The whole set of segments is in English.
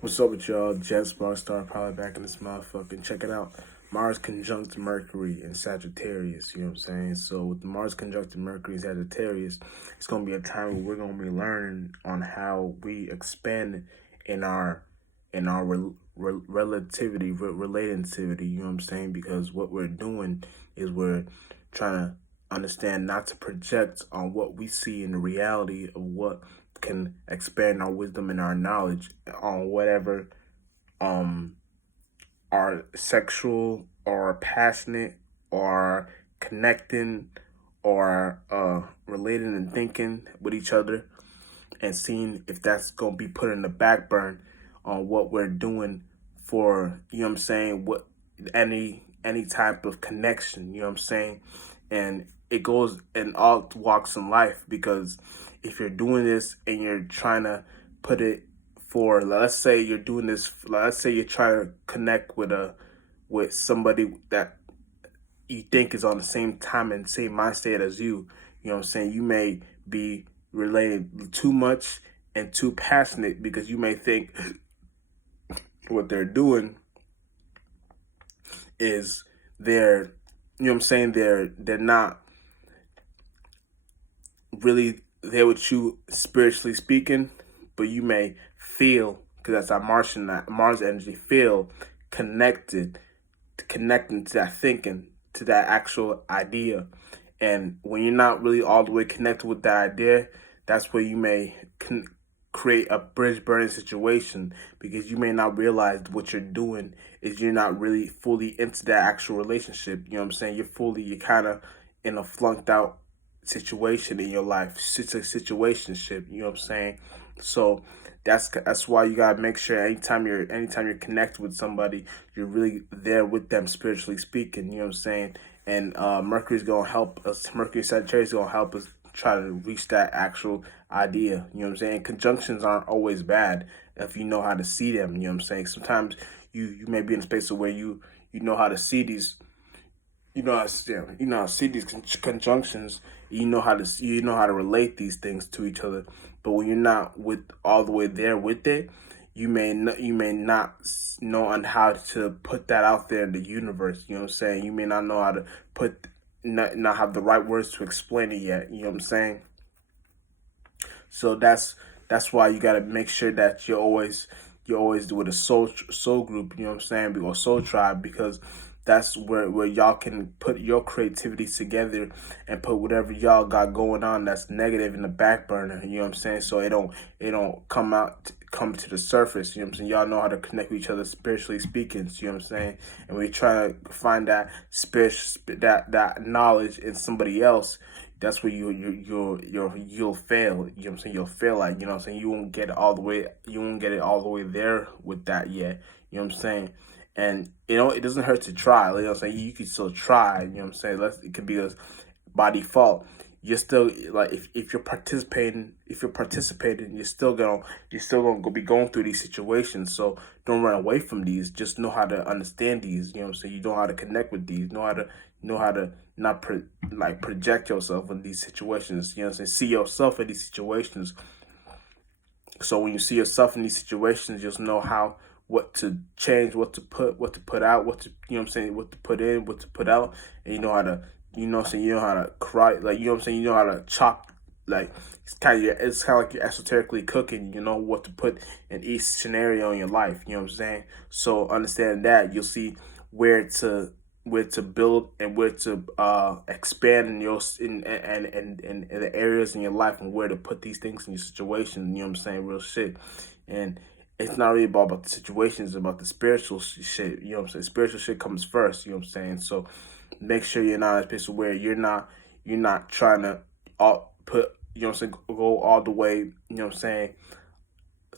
What's up with y'all? Jets Star probably back in this motherfucking. Check it out. Mars conjunct Mercury in Sagittarius, you know what I'm saying? So with the Mars conjunct Mercury in Sagittarius, it's gonna be a time where we're gonna be learning on how we expand in our relativity, you know what I'm saying? Because what we're doing is we're trying to understand not to project on what we see in the reality of what can expand our wisdom and our knowledge on whatever um are sexual or passionate or connecting or relating and thinking with each other, and seeing if that's gonna be put in the back burn on what we're doing for, you know what I'm saying, what any type of connection, you know what I'm saying? And it goes in all walks in life, because if you're doing this and you're trying to put it for, let's say you're doing this, let's say you're trying to connect with somebody that you think is on the same time and same mind state as you know what I'm saying? You may be related too much and too passionate, because you may think what they're doing is they're, you know what I'm saying, they're not really there with you spiritually speaking, but you may feel, because that's our Mars energy, feel connected, connecting to that thinking, to that actual idea. And when you're not really all the way connected with that idea, that's where you may create a bridge burning situation, because you may not realize what you're doing is you're not really fully into that actual relationship. You know what I'm saying? You're kind of in a flunked out situation in your life, situationship. You know what I'm saying? So that's why you gotta make sure anytime you're connected with somebody, you're really there with them spiritually speaking. You know what I'm saying? And Mercury's gonna help us. Mercury Sagittarius is gonna help us try to reach that actual idea. You know what I'm saying? Conjunctions aren't always bad if you know how to see them. You know what I'm saying? Sometimes you may be in a space where you know how to see these, you know how to see these conjunctions. You know how to relate these things to each other. But when you're not with all the way there with it, you may not know on how to put that out there in the universe. You know what I'm saying? You may not know how to not have the right words to explain it yet. You know what I'm saying? So that's why you got to make sure that you're always with a soul group. You know what I'm saying? Or soul tribe, because that's where y'all can put your creativity together and put whatever y'all got going on that's negative in the back burner. You know what I'm saying? So it don't come to the surface. You know what I'm saying? Y'all know how to connect with each other spiritually speaking. You know what I'm saying? And we try to find that that knowledge in somebody else. That's where you'll fail. You know what I'm saying? You'll fail, like, you know what I'm saying, you won't get it all the way, there with that yet. You know what I'm saying? And it doesn't hurt to try. You know what I'm saying? You can still try. You know what I'm saying? It could be by default. You're still, like, if you're participating, you're still gonna be going through these situations. So don't run away from these. Just know how to understand these. You know what I'm saying? You know how to connect with these. Know how to not project yourself in these situations. You know what I'm saying? See yourself in these situations. So when you see yourself in these situations, just know what to change, what to put out, you know what I'm saying, what to put in, what to put out, and you know how to, you know what I'm saying, you know how to cry, like, you know what I'm saying, you know how to chop, like, it's kind of like you're esoterically cooking. You know what to put in each scenario in your life. You know what I'm saying? So understand that, you'll see where to build and where to expand in your in the areas in your life, and where to put these things in your situation. You know what I'm saying? Real shit. And it's not really about the situation, it's about the spiritual shit. You know what I'm saying? Spiritual shit comes first. You know what I'm saying? So make sure you're not in a place where you're not trying to put, you know what I'm saying, go all the way, you know what I'm saying,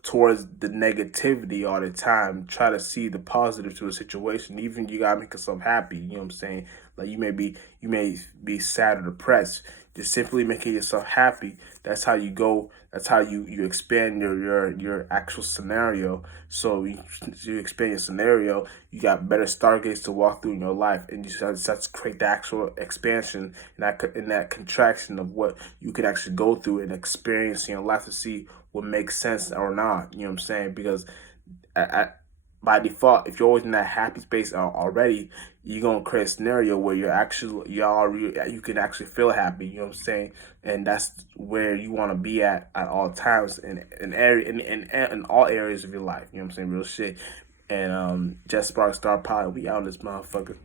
towards the negativity all the time. Try to see the positive to a situation. Even you gotta make yourself happy. You know what I'm saying? Like, you may be sad or depressed. Just simply making yourself happy. That's how you go. That's how you expand your actual scenario. So you expand your scenario. You got better stargates to walk through in your life, and you start to create the actual expansion in that contraction of what you can actually go through and experience in your life, to see what makes sense or not. You know what I'm saying? Because by default, if you're always in that happy space already, you're gonna create a scenario where you can actually feel happy. You know what I'm saying? And that's where you want to be at all times in all areas of your life. You know what I'm saying? Real shit. And Just Spark Star Pilot, we out in this motherfucker.